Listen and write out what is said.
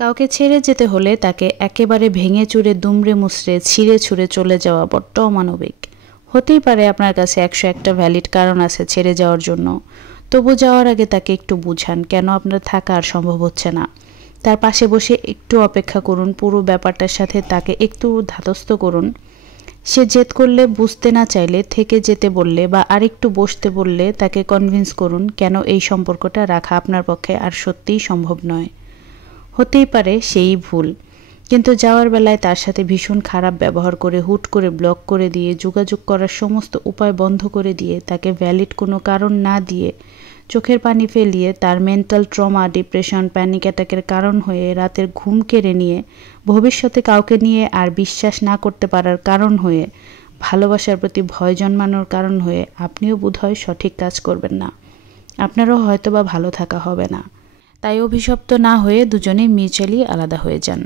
কাউকে ছেড়ে যেতে হলে তাকে একেবারে ভেঙে চুরে দুমড়ে মুচড়ে ছিঁড়ে ছুঁড়ে চলে যাওয়া বড্ড অমানবিক। হতেই পারে আপনার কাছে 101টা ভ্যালিড কারণ আছে ছেড়ে যাওয়ার জন্য, তবু যাওয়ার আগে তাকে একটু বুঝান কেন আপনার থাকা আর সম্ভব হচ্ছে না। তার পাশে বসে একটু অপেক্ষা করুন, পুরো ব্যাপারটার সাথে তাকে একটু ধাতস্থ করুন। সে জেদ করলে, বুঝতে না চাইলে, থেকে যেতে বললে বা আরেকটু বসতে বললে তাকে কনভিন্স করুন কেন এই সম্পর্কটা রাখা আপনার পক্ষে আর সত্যিই সম্ভব নয়। হতেই পারে সেই ভুল, কিন্তু যাওয়ার বেলায় তার সাথে ভীষণ খারাপ ব্যবহার করে, হুট করে ব্লক করে দিয়ে, যোগাযোগ করার সমস্ত উপায় বন্ধ করে দিয়ে, তাকে ভ্যালিড কোনো কারণ না দিয়ে, চোখের পানি ফেলিয়ে, তার মেন্টাল ট্রমা, ডিপ্রেশন, প্যানিক অ্যাটাকের কারণ হয়ে, রাতের ঘুম কেড়ে নিয়ে, ভবিষ্যতে কাউকে নিয়ে আর বিশ্বাস না করতে পারার কারণ হয়ে, ভালোবাসার প্রতি ভয় জন্মানোর কারণ হয়ে আপনিও বোধহয় সঠিক কাজ করবেন না, আপনারও হয়তোবা ভালো থাকা হবে না। তাই অভিশপ্ত না হয়ে দুজনেই মিউচুয়ালি আলাদা হয়ে যান।